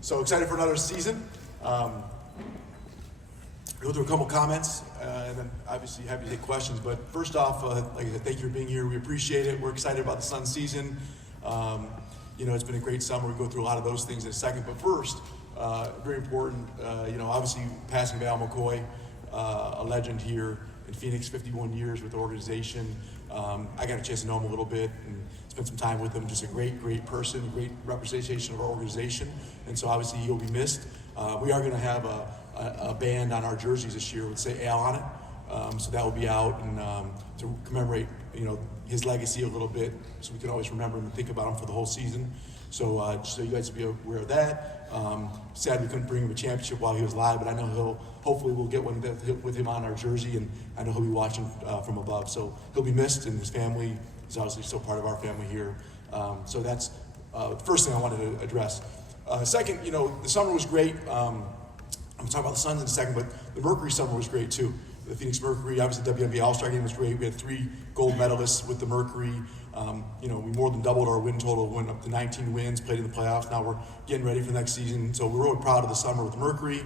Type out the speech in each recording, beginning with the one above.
So excited for another season. Go through a couple comments, and then obviously happy to take questions. But first off, like I said, thank you for being here. We appreciate it. We're excited about the Sun season. It's been a great summer. We'll go through a lot of those things in a second. But first, very important, obviously passing of Al McCoy, a legend here in Phoenix, 51 years with the organization. I got a chance to know him a little bit and spend some time with him. Just a great person, great representation of our organization. And so obviously he'll be missed. We are going to have a band on our jerseys this year with say Al on it. So that will be out and to commemorate, his legacy a little bit, so we can always remember him and think about him for the whole season. So just so you guys will be aware of that. Sad we couldn't bring him a championship while he was live, but I know hopefully we'll get one with him on our jersey, and I know he'll be watching from above. So he'll be missed, and his family is obviously still part of our family here. So that's the first thing I wanted to address. Second, the summer was great. I'm going to talk about the Suns in a second, but the Mercury summer was great too. The Phoenix Mercury, obviously the WNBA All-Star game was great. We had 3 gold medalists with the Mercury. We more than doubled our win total, went up to 19 wins, played in the playoffs. Now we're getting ready for the next season. So we're really proud of the summer with the Mercury.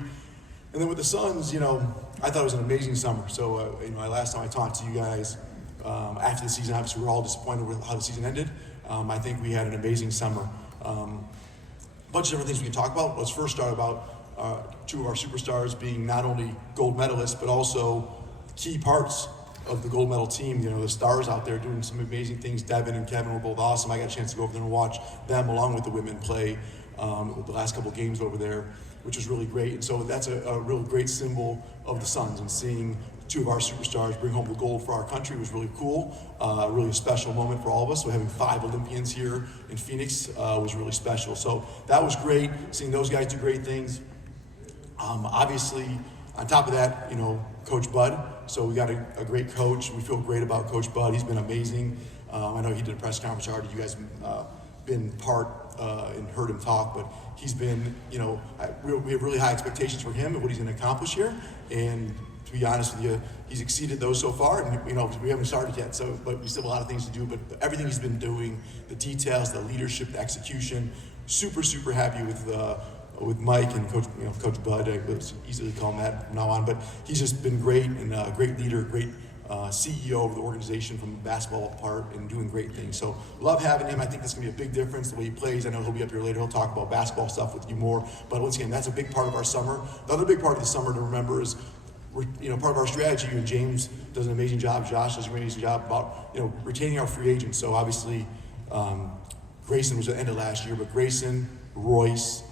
And then with the Suns, I thought it was an amazing summer. So, last time I talked to you guys after the season, obviously we were all disappointed with how the season ended. I think we had an amazing summer. A bunch of different things we can talk about. Let's first start about 2 of our superstars being not only gold medalists, but also key parts of the gold medal team. The stars out there doing some amazing things. Devin and Kevin were both awesome. I got a chance to go over there and watch them along with the women play the last couple of games over there, which was really great. And so that's a real great symbol of the Suns, and seeing 2 of our superstars bring home the gold for our country was really cool. Really a special moment for all of us. So having 5 Olympians here in Phoenix was really special. So that was great, seeing those guys do great things. Obviously, on top of that, Coach Bud. So we got a great coach. We feel great about Coach Bud. He's been amazing. I know he did a press conference already. You guys been part and heard him talk, but he's been, we have really high expectations for him and what he's going to accomplish here. And to be honest with you, he's exceeded those so far. And we haven't started yet. So, but we still have a lot of things to do. But everything he's been doing, the details, the leadership, the execution, super happy with Mike and Coach Bud. I would easily call him that from now on, but he's just been great and a great leader, great CEO of the organization from the basketball part, and doing great things. So love having him. I think that's going to be a big difference the way he plays. I know he'll be up here later. He'll talk about basketball stuff with you more. But once again, that's a big part of our summer. The other big part of the summer to remember is part of our strategy, and James does an amazing job. Josh does an amazing job about retaining our free agents. So obviously, Grayson was at the end of last year, but Grayson, Royce,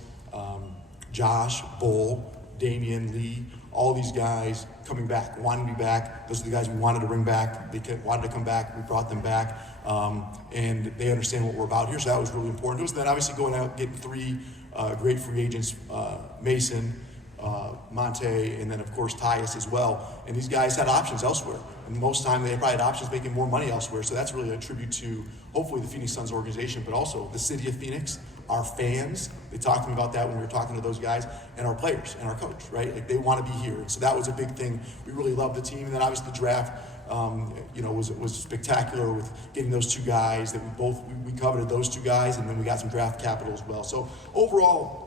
Josh, Bull, Damian, Lee, all these guys coming back, wanting to be back. Those are the guys we wanted to bring back. They wanted to come back. We brought them back, and they understand what we're about here. So that was really important to us. Then obviously going out, getting 3 great free agents, Masson, Monte, and then of course Tyus as well. And these guys had options elsewhere. And most of the time they probably had options making more money elsewhere. So that's really a tribute to hopefully the Phoenix Suns organization, but also the city of Phoenix, our fans. They talked to me about that when we were talking to those guys, and our players and our coach, right? Like they want to be here. So that was a big thing. We really loved the team. And then obviously the draft, was spectacular with getting those 2 guys that we coveted those 2 guys, and then we got some draft capital as well. So overall,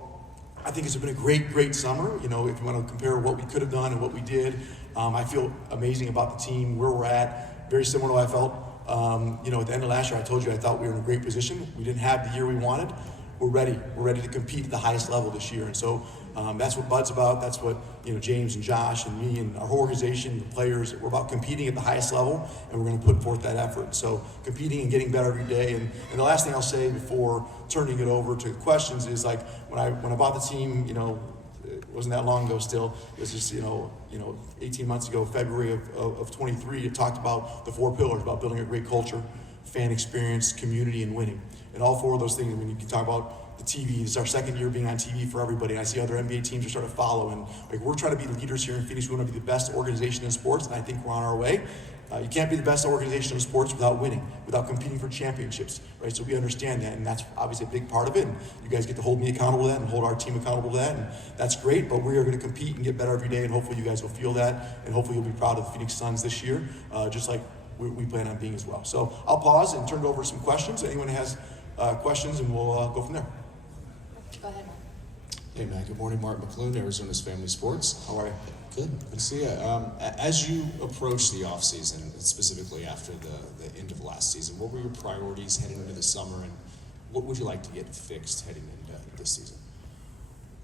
I think it's been a great summer. If you want to compare what we could have done and what we did, I feel amazing about the team, where we're at, very similar to what I felt. At the end of last year, I told you I thought we were in a great position. We didn't have the year we wanted. We're ready. We're ready to compete at the highest level this year. And so that's what Bud's about. That's what James and Josh and me and our whole organization, the players, we're about competing at the highest level, and we're going to put forth that effort. So competing and getting better every day. And the last thing I'll say before turning it over to questions is, like, when I bought the team, it wasn't that long ago still. It was just, 18 months ago, February of 23, it talked about the 4 pillars, about building a great culture, fan experience, community, and winning. And all 4 of those things, you can talk about the TV. This is our second year being on TV for everybody. And I see other NBA teams are starting to follow. And we're trying to be the leaders here in Phoenix. We want to be the best organization in sports, and I think we're on our way. You can't be the best organization in sports without winning, without competing for championships, right? So we understand that, and that's obviously a big part of it. And you guys get to hold me accountable to that and hold our team accountable to that, and that's great. But we are going to compete and get better every day, and hopefully you guys will feel that, and hopefully you'll be proud of the Phoenix Suns this year, just like we plan on being as well. So I'll pause and turn it over to some questions. Anyone has questions, and we'll go from there. Go ahead, Matt. Hey, Matt. Good morning. Mark McClune, Arizona's Family Sports. How are you? Good. Good to see you. As you approach the offseason, specifically after the end of last season, what were your priorities heading into the summer, and what would you like to get fixed heading into this season?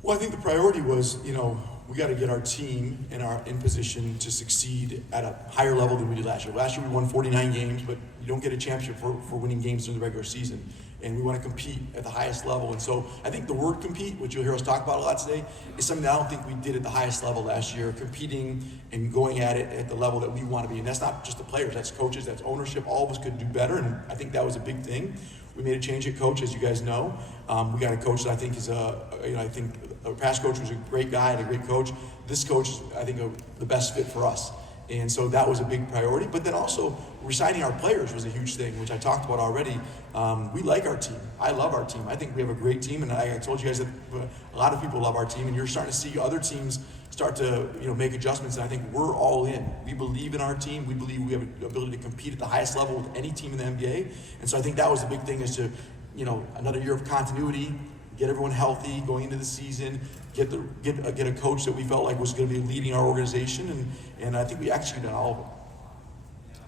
Well, I think the priority was, we got to get our team in position to succeed at a higher level than we did last year. Last year we won 49 games, but you don't get a championship for winning games during the regular season. And we want to compete at the highest level. And so I think the word compete, which you'll hear us talk about a lot today, is something that I don't think we did at the highest level last year, competing and going at it at the level that we want to be. And that's not just the players, that's coaches, that's ownership. All of us could do better, and I think that was a big thing. We made a change at coach, as you guys know. We got a coach that I think is I think our past coach was a great guy and a great coach. This coach is, I think, the best fit for us. And so that was a big priority. But then also, resigning our players was a huge thing, which I talked about already. We like our team. I love our team. I think we have a great team, and I told you guys that a lot of people love our team, and you're starting to see other teams start to make adjustments, and I think we're all in. We believe in our team. We believe we have the ability to compete at the highest level with any team in the NBA. And so I think that was the big thing, is to, another year of continuity, get everyone healthy going into the season, get a coach that we felt like was going to be leading our organization, and I think we executed on all of them.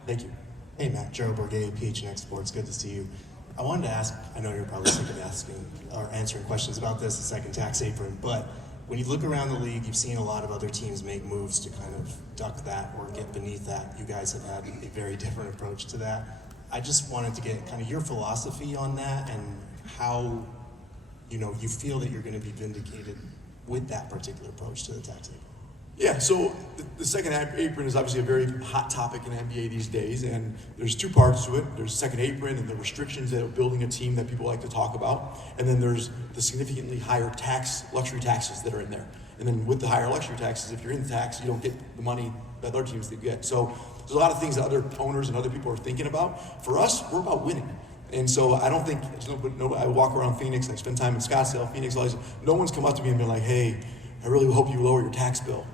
Thank you. Hey Matt, Joe Borgay, PHNX Sports, good to see you. I wanted to ask, I know you're probably sick of asking or answering questions about this, the second tax apron, but when you look around the league, you've seen a lot of other teams make moves to kind of duck that or get beneath that. You guys have had a very different approach to that. I just wanted to get kind of your philosophy on that and how you feel that you're going to be vindicated with that particular approach to the tax apron. Yeah, so the second apron is obviously a very hot topic in the NBA these days, and there's two parts to it. There's second apron and the restrictions that are building a team that people like to talk about, and then there's the significantly higher luxury taxes that are in there. And then with the higher luxury taxes, if you're in the tax, you don't get the money that other teams get. So there's a lot of things that other owners and other people are thinking about. For us, we're about winning. And so I don't think, I walk around Phoenix, I spend time in Scottsdale, Phoenix, no one's come up to me and been like, hey, I really hope you lower your tax bill,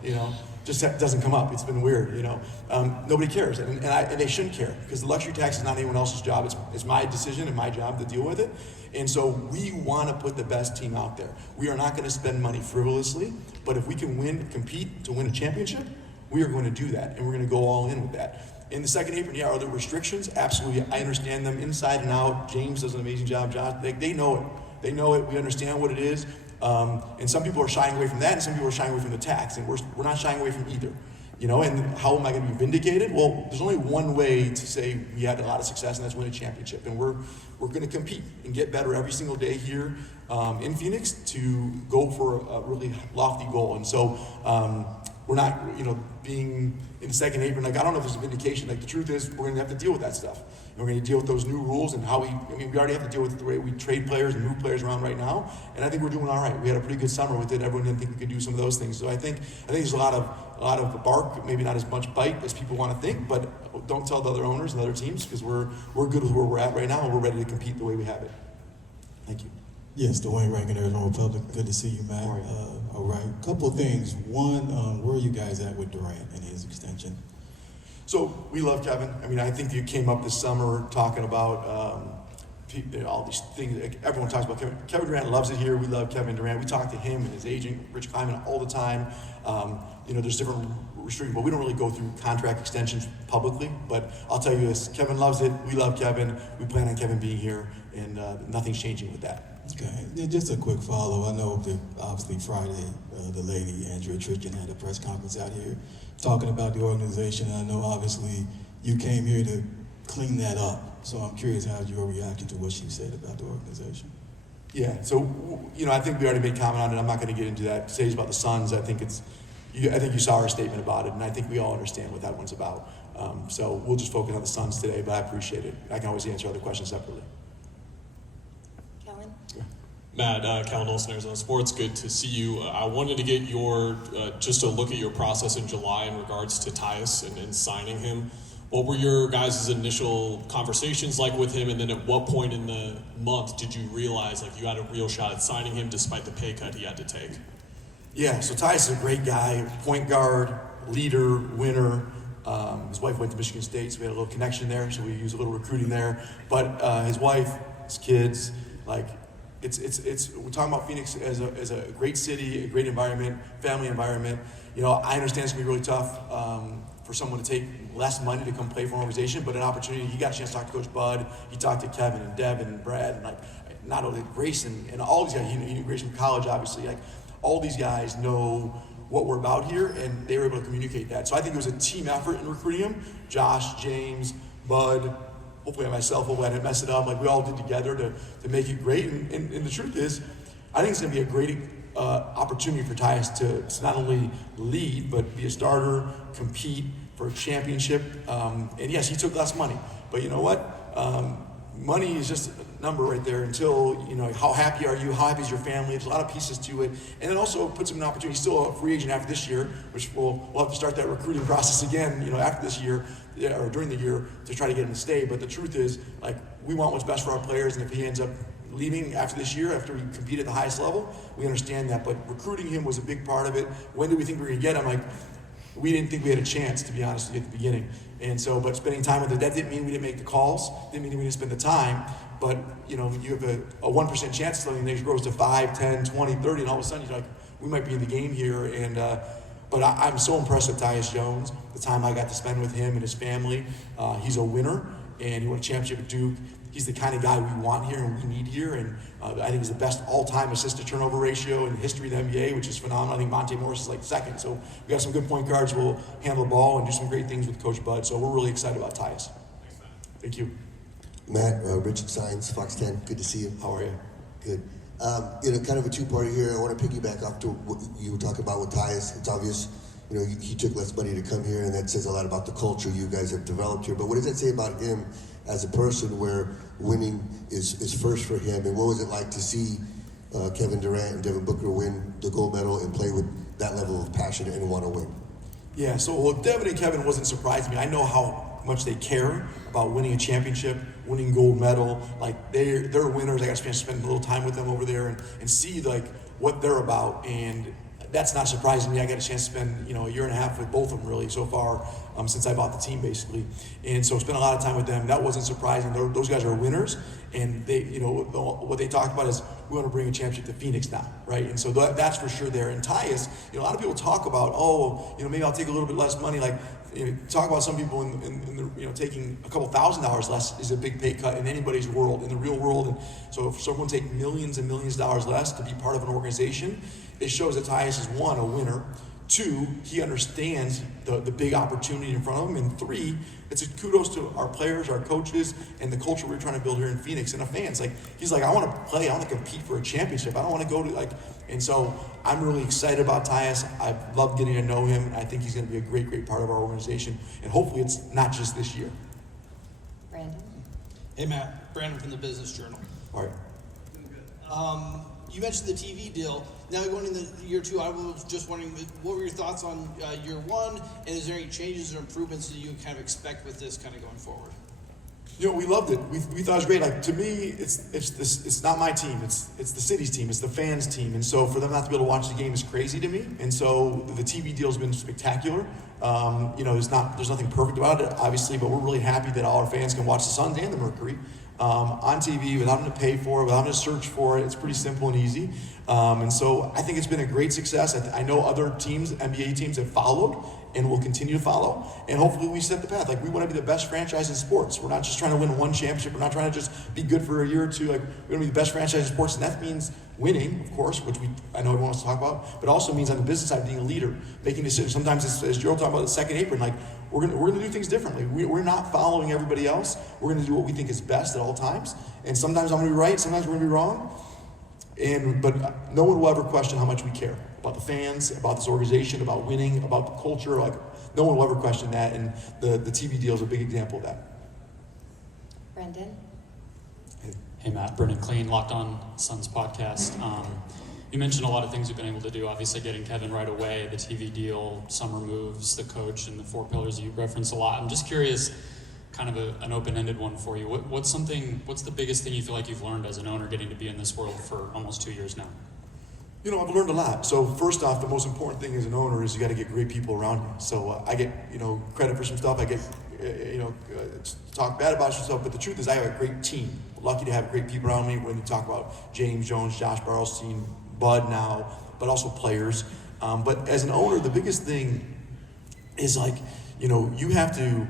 just that doesn't come up. It's been weird, Nobody cares, and they shouldn't care, because the luxury tax is not anyone else's job. It's my decision and my job to deal with it. And so we want to put the best team out there. We are not going to spend money frivolously, but if we can compete to win a championship, we are going to do that, and we're going to go all in with that. In the second apron, are there restrictions? Absolutely. I understand them inside and out. James does an amazing job. Josh, they know it. They know it. We understand what it is. And some people are shying away from that, and some people are shying away from the tax, and we're not shying away from either. And how am I going to be vindicated? Well, there's only one way to say we had a lot of success, and that's win a championship. And we're going to compete and get better every single day here in Phoenix to go for a really lofty goal. And so we're not, being in the second apron, I don't know if there's a vindication. The truth is, we're going to have to deal with that stuff. And we're going to deal with those new rules and how we already have to deal with the way we trade players and move players around right now. And I think we're doing all right. We had a pretty good summer with it. Everyone didn't think we could do some of those things. So I think there's a lot of bark, maybe not as much bite as people want to think, but don't tell the other owners and other teams, because we're good with where we're at right now, and we're ready to compete the way we have it. Thank you. Yes, Dwayne Rankin, Arizona Republic. Good to see you, Matt. All right. Couple of things. One, where are you guys at with Durant and his extension? So we love Kevin. I think you came up this summer talking about all these things. Everyone talks about Kevin. Kevin Durant loves it here. We love Kevin Durant. We talk to him and his agent, Rich Kleiman, all the time. There's different restrictions, but we don't really go through contract extensions publicly. But I'll tell you this, Kevin loves it. We love Kevin. We plan on Kevin being here, and nothing's changing with that. Okay, just a quick follow. I know that obviously Friday, the lady, Andrea Tricken, had a press conference out here talking about the organization. I know obviously you came here to clean that up. So I'm curious how you were reacting to what she said about the organization. Yeah, so, I think we already made comment on it. I'm not going to get into that. Today's about the Suns. I think you saw our statement about it, and I think we all understand what that one's about. So we'll just focus on the Suns today, but I appreciate it. I can always answer other questions separately. Matt, Cal Olsen, Arizona Sports, good to see you. I wanted to get your, just a look at your process in July in regards to Tyus and signing him. What were your guys' initial conversations like with him, and then at what point in the month did you realize you had a real shot at signing him despite the pay cut he had to take? Yeah, so Tyus is a great guy, point guard, leader, winner. His wife went to Michigan State, so we had a little connection there, so we used a little recruiting there. But his wife, his kids, we're talking about Phoenix as a great city, a great environment, family environment. You know, I understand it's gonna be really tough for someone to take less money to come play for an organization, but an opportunity. He got a chance to talk to Coach Bud. He talked to Kevin and Devin and Brad and like not only Grayson and all these guys. He knew Grayson from college, obviously. Like all these guys know what we're about here, and they were able to communicate that. So I think it was a team effort in recruiting him. Josh, James, Bud. Hopefully myself, hopefully I didn't mess it up. Like we all did together to make it great. And the truth is, I think it's gonna be a great opportunity for Tyus to not only lead, but be a starter, compete for a championship. And yes, he took less money, but you know what? Money is just a number right there until, you know, how happy are you? How happy is your family? There's a lot of pieces to it. And it also puts him in an opportunity. He's still a free agent after this year, which we'll have to start that recruiting process again, you know, after this year or during the year to try to get him to stay. But the truth is, like, we want what's best for our players. And if he ends up leaving after this year, after we compete at the highest level, we understand that. But recruiting him was a big part of it. When did we think we were going to get him? Like, we didn't think we had a chance, to be honest, at the beginning. And so, but spending time with it, that didn't mean we didn't make the calls, didn't mean we didn't spend the time, but, you know, you have a 1% chance something next grows to 5, 10, 20, 30, and all of a sudden you're like, we might be in the game here. And but I'm so impressed with Tyus Jones, the time I got to spend with him and his family. He's a winner, and he won a championship at Duke. He's the kind of guy we want here and we need here, and I think he's the best all-time assist-to-turnover ratio in the history of the NBA, which is phenomenal. I think Monte Morris is like second, so we got some good point guards who will handle the ball and do some great things with Coach Bud, so we're really excited about Tyus. Thank you. Matt, Richard Sines, Fox 10, good to see you. How are you? Good. You know, kind of a two-parter here. I want to piggyback off to what you were talking about with Tyus. It's obvious, you know, he took less money to come here, and that says a lot about the culture you guys have developed here. But what does that say about him as a person, where winning is first for him? And what was it like to see Kevin Durant and Devin Booker win the gold medal and play with that level of passion and want to win? Yeah, so well, Devin and Kevin wasn't surprising me. I know how much they care about winning a championship, winning gold medal. Like they're winners. I got a chance to spend a little time with them over there and see like what they're about. And that's not surprising me. I got a chance to spend, you know, a year and a half with both of them really so far since I bought the team basically. And so spent a lot of time with them. That wasn't surprising. Those guys are winners, and they, you know, what they talked about is we want to bring a championship to Phoenix now, right? And so that's for sure there. And Tyus, you know, a lot of people talk about, oh, you know, maybe I'll take a little bit less money. Like, you know, talk about some people in the, you know, taking a couple $1,000s less is a big pay cut in anybody's world, in the real world. And so if someone take millions and millions of dollars less to be part of an organization, it shows that Tyus is, one, a winner. Two, he understands the big opportunity in front of him. And three, it's a kudos to our players, our coaches, and the culture we're trying to build here in Phoenix and the fans. Like, he's like, I want to play, I want to compete for a championship. I don't want to go to like, and so I'm really excited about Tyus. I love getting to know him. I think he's going to be a great, great part of our organization. And hopefully it's not just this year. Brandon? Hey Matt, Brandon from the Business Journal. All right. You mentioned the TV deal. Now going into year two, I was just wondering, what were your thoughts on year one, and is there any changes or improvements that you kind of expect with this kind of going forward? You know, we loved it. We thought it was great. Like, to me, it's not my team. It's the city's team. It's the fans' team. And so for them not to be able to watch the game is crazy to me. And so the TV deal's been spectacular. You know, there's nothing perfect about it, obviously, but we're really happy that all our fans can watch the Suns and the Mercury on TV without having to pay for it, without having to search for it. It's pretty simple and easy. And so I think it's been a great success. I know other teams, NBA teams, have followed and will continue to follow. And hopefully we set the path. Like, we want to be the best franchise in sports. We're not just trying to win one championship. We're not trying to just be good for a year or two. Like, we want to be the best franchise in sports. And that means winning, of course, which I know everyone wants to talk about, but also means on the business side being a leader, making decisions. Sometimes it's, as Gerald talked about, the second apron, like, we're gonna do things differently. We're not following everybody else. We're gonna do what we think is best at all times. And sometimes I'm gonna be right, sometimes we're gonna be wrong. But no one will ever question how much we care about the fans, about this organization, about winning, about the culture. Like, no one will ever question that, and the TV deal is a big example of that. Brendan? Hey Matt, Brendan Clean, Locked On Suns podcast. You mentioned a lot of things you've been able to do, obviously getting Kevin right away, the TV deal, summer moves, the coach, and the 4 pillars you reference a lot. I'm just curious, kind of an open-ended one for you. What's the biggest thing you feel like you've learned as an owner getting to be in this world for almost 2 years now? You know, I've learned a lot. So first off, the most important thing as an owner is you got to get great people around you. So I get, you know, credit for some stuff. I get, talk bad about yourself. But the truth is I have a great team lucky to have great people around me when you talk about James Jones, Josh Barlstein, Bud now, but also players. But as an owner, the biggest thing is like, you have to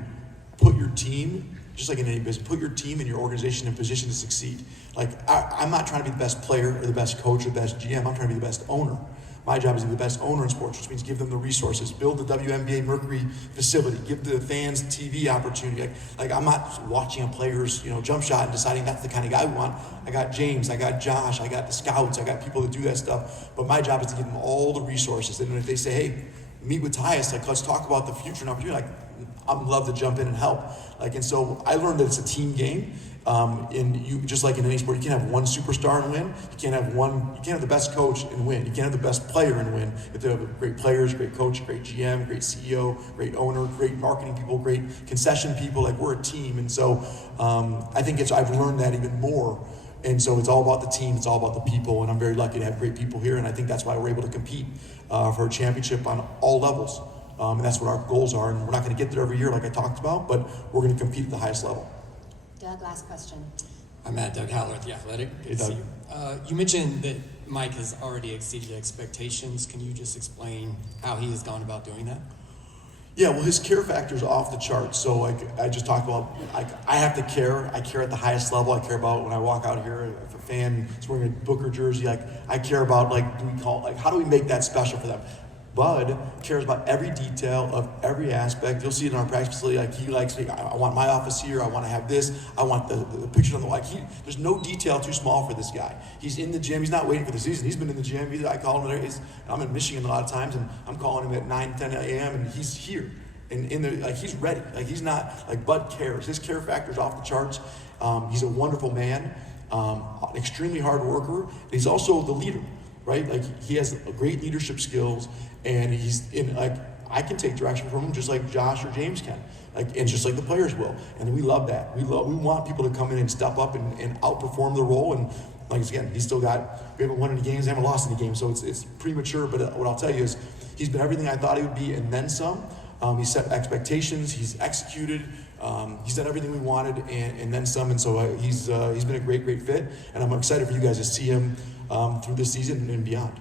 put your team, just like in any business, put your team and your organization in position to succeed. Like, I'm not trying to be the best player or the best coach or the best GM. I'm trying to be the best owner. My job is to be the best owner in sports, which means give them the resources, build the WNBA Mercury facility, give the fans TV opportunity. Like I'm not watching a player's, jump shot and deciding that's the kind of guy we want. I got James, I got Josh, I got the scouts, I got people that do that stuff. But my job is to give them all the resources. And if they say, hey, meet with Tyus, like let's talk about the future and opportunity, like I'd love to jump in and help. And so I learned that it's a team game. And you, just like in any sport, you can't have one superstar and win. You can't have the best coach and win. You can't have the best player and win. You have to have great players, great coach, great GM, great CEO, great owner, great marketing people, great concession people. Like we're a team. And so I think I've learned that even more. And so it's all about the team, it's all about the people, and I'm very lucky to have great people here, and I think that's why we're able to compete for a championship on all levels. And that's what our goals are, and we're not going to get there every year like I talked about, but we're going to compete at the highest level. Doug, last question. I'm Doug Howler at The Athletic. Hey, Doug. You mentioned that Mike has already exceeded expectations. Can you just explain how he has gone about doing that? Yeah, well, his care factor is off the charts. So, like I just talked about, I have to care. I care at the highest level. I care about when I walk out here. If a fan is wearing a Booker jersey, I care about how do we make that special for them? Bud cares about every detail of every aspect. You'll see it in our practice facility. Like he likes, I want my office here. I want to have this. I want the picture on the wall. There's no detail too small for this guy. He's in the gym. He's not waiting for the season. He's been in the gym. I call him. I'm in Michigan a lot of times, and I'm calling him at 9, 10 a.m. and he's here. And he's ready. Like he's not like Bud cares. His care factor is off the charts. He's a wonderful man, an extremely hard worker. And he's also the leader, right? Like he has great leadership skills. And I can take direction from him just like Josh or James can, and just like the players will. And we love that. We want people to come in and step up and outperform the role. And we haven't won any games, haven't lost any games, so it's premature. But what I'll tell you is, he's been everything I thought he would be, and then some. He set expectations. He's executed. He's done everything we wanted, and then some. And so he's been a great fit. And I'm excited for you guys to see him through this season and beyond.